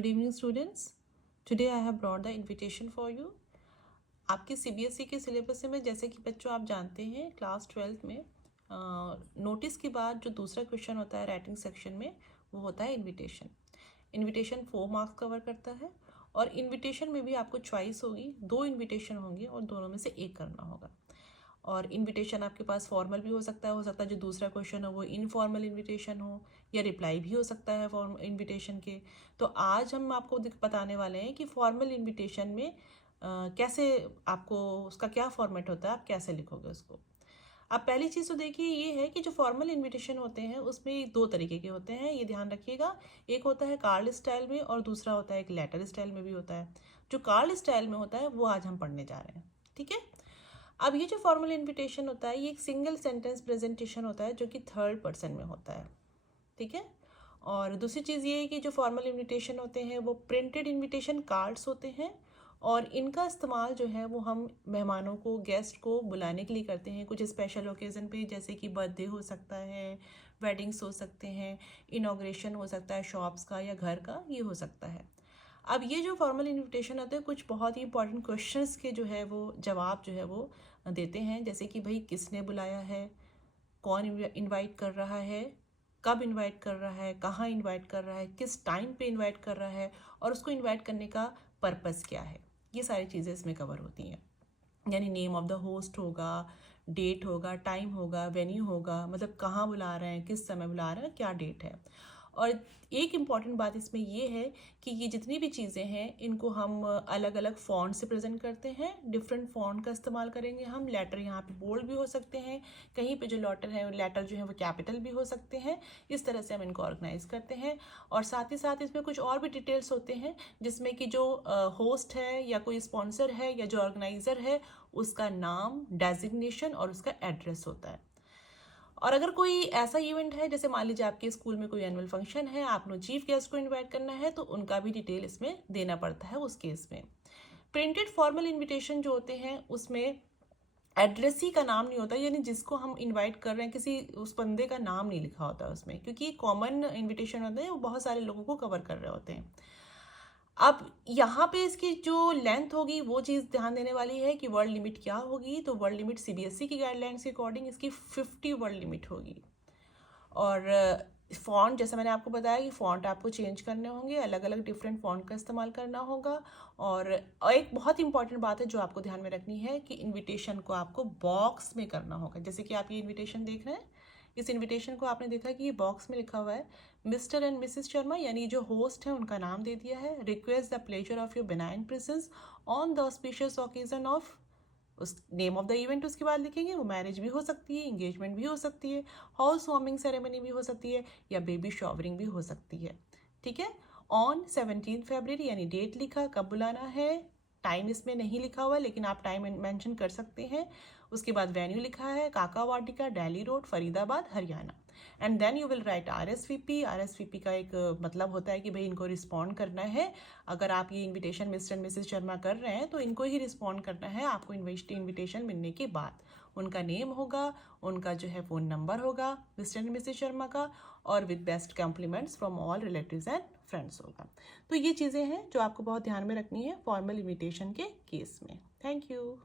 Good evening students. Today I have brought the invitation for you. आपके CBSE के syllabus में जैसे कि बच्चों आप जानते हैं क्लास 12 में नोटिस के बाद जो दूसरा क्वेश्चन होता है राइटिंग सेक्शन में वो होता है इनविटेशन. इनविटेशन 4 मार्क्स कवर करता है और इनविटेशन में भी आपको चॉइस होगी, 2 इनविटेशन होंगे और दोनों में से एक करना होगा. और इनविटेशन आपके पास फॉर्मल भी हो सकता है जो दूसरा क्वेश्चन हो वो इनफॉर्मल इनविटेशन हो या रिप्लाई भी हो सकता है फॉर्म इनविटेशन के. तो आज हम आपको बताने वाले हैं कि फॉर्मल इनविटेशन में कैसे आपको उसका क्या फॉर्मेट होता है, आप कैसे लिखोगे उसको. अब पहली चीज़ तो देखिए ये है कि जो फॉर्मल इनविटेशन होते हैं उसमें 2 तरीके के होते हैं, ये ध्यान रखिएगा. एक होता है कार्ड स्टाइल में और दूसरा होता है एक लेटर स्टाइल में भी होता है. जो कार्ड स्टाइल में होता है वो आज हम पढ़ने जा रहे हैं. ठीक है. अब ये जो फॉर्मल इनविटेशन होता है ये एक सिंगल सेंटेंस प्रेजेंटेशन होता है जो कि 3rd पर्सन में होता है. ठीक है. और दूसरी चीज़ ये है कि जो फॉर्मल इनविटेशन होते हैं वो प्रिंटेड इनविटेशन कार्ड्स होते हैं और इनका इस्तेमाल जो है वो हम मेहमानों को, गेस्ट को बुलाने के लिए करते हैं कुछ स्पेशल ओकेज़न पे, जैसे कि बर्थडे हो सकता है, वेडिंग्स हो सकते हैं, इनॉग्रेशन हो सकता है शॉप्स का या घर का, ये हो सकता है. अब ये जो फॉर्मल इनविटेशन होते हैं कुछ बहुत ही इंपॉर्टेंट क्वेश्चंस के जो है वो जवाब जो है वो देते हैं, जैसे कि भाई किसने बुलाया है, कौन इनवाइट कर रहा है, कब इनवाइट कर रहा है, कहाँ इनवाइट कर रहा है, किस टाइम पे इनवाइट कर रहा है और उसको इनवाइट करने का पर्पस क्या है. ये सारी चीज़ें इसमें कवर होती हैं. यानी नेम ऑफ द होस्ट होगा, डेट होगा, टाइम होगा, वेन्यू होगा, मतलब कहाँ बुला रहे हैं, किस समय बुला रहे हैं, क्या डेट है. और एक इम्पॉर्टेंट बात इसमें ये है कि ये जितनी भी चीज़ें हैं इनको हम अलग अलग फ़ॉन्ट से प्रेजेंट करते हैं. डिफरेंट फ़ॉन्ट का इस्तेमाल करेंगे हम. लेटर यहाँ पे बोल्ड भी हो सकते हैं, कहीं पे जो लेटर जो है वो कैपिटल भी हो सकते हैं. इस तरह से हम इनको ऑर्गेनाइज करते हैं. और साथ ही साथ इसमें कुछ और भी डिटेल्स होते हैं जिसमें कि जो होस्ट है या कोई स्पॉन्सर है या जो ऑर्गेनाइज़र है उसका नाम, डेजिग्नेशन और उसका एड्रेस होता है. और अगर कोई ऐसा इवेंट है जैसे मान लीजिए आपके स्कूल में कोई एनुअल फंक्शन है, आपने चीफ गेस्ट को इनवाइट करना है तो उनका भी डिटेल इसमें देना पड़ता है उस केस में. प्रिंटेड फॉर्मल इनविटेशन जो होते हैं उसमें एड्रेसी का नाम नहीं होता, यानी जिसको हम इनवाइट कर रहे हैं किसी उस बंदे का नाम नहीं लिखा होता उसमें, क्योंकि कॉमन इनविटेशन होते हैं वो बहुत सारे लोगों को कवर कर रहे होते हैं. अब यहाँ पे इसकी जो लेंथ होगी वो चीज़ ध्यान देने वाली है कि वर्ड लिमिट क्या होगी. तो वर्ड लिमिट CBSE की गाइडलाइंस के अकॉर्डिंग इसकी 50 वर्ड लिमिट होगी. और फ़ॉन्ट जैसा मैंने आपको बताया कि फ़ॉन्ट आपको चेंज करने होंगे, अलग अलग डिफरेंट फ़ॉन्ट का इस्तेमाल करना होगा. और एक बहुत इंपॉर्टेंट बात है जो आपको ध्यान में रखनी है कि इनविटेशन को आपको बॉक्स में करना होगा. जैसे कि आप ये इनविटेशन देख रहे हैं, इस इनविटेशन को आपने देखा कि ये बॉक्स में लिखा हुआ है मिस्टर एंड मिसेस शर्मा, यानी जो होस्ट है उनका नाम दे दिया है. Request the pleasure of your benign presence on the auspicious occasion of, उस नेम ऑफ द इवेंट उसके बाद लिखेंगे. वो मैरिज भी हो सकती है, इंगेजमेंट भी हो सकती है, हाउस वार्मिंग सेरेमनी भी हो सकती है या बेबी शॉवरिंग भी हो सकती है. ठीक है. ऑन 17 फरवरी यानी डेट लिखा, कब बुलाना है, टाइम इसमें नहीं लिखा हुआ लेकिन आप टाइम मेंशन कर सकते हैं. उसके बाद वेन्यू लिखा है Kaka Vatika, Delhi road, Faridabad, Haryana. And then you will write RSVP. RSVP का एक मतलब होता है कि भाई इनको रिस्पॉन्ड करना है. अगर आप ये invitation mister and missus Sharma कर रहे हैं तो इनको ही रिस्पॉन्ड करना है आपको. इनविटेशन मिलने के बाद उनका नेम होगा, उनका जो है फ़ोन नंबर होगा मिस्टर एंड मिसेस शर्मा का, और with best compliments from all relatives and friends होगा. तो ये चीज़ें हैं जो आपको बहुत ध्यान में रखनी है फॉर्मल इनविटेशन के केस में. Thank you.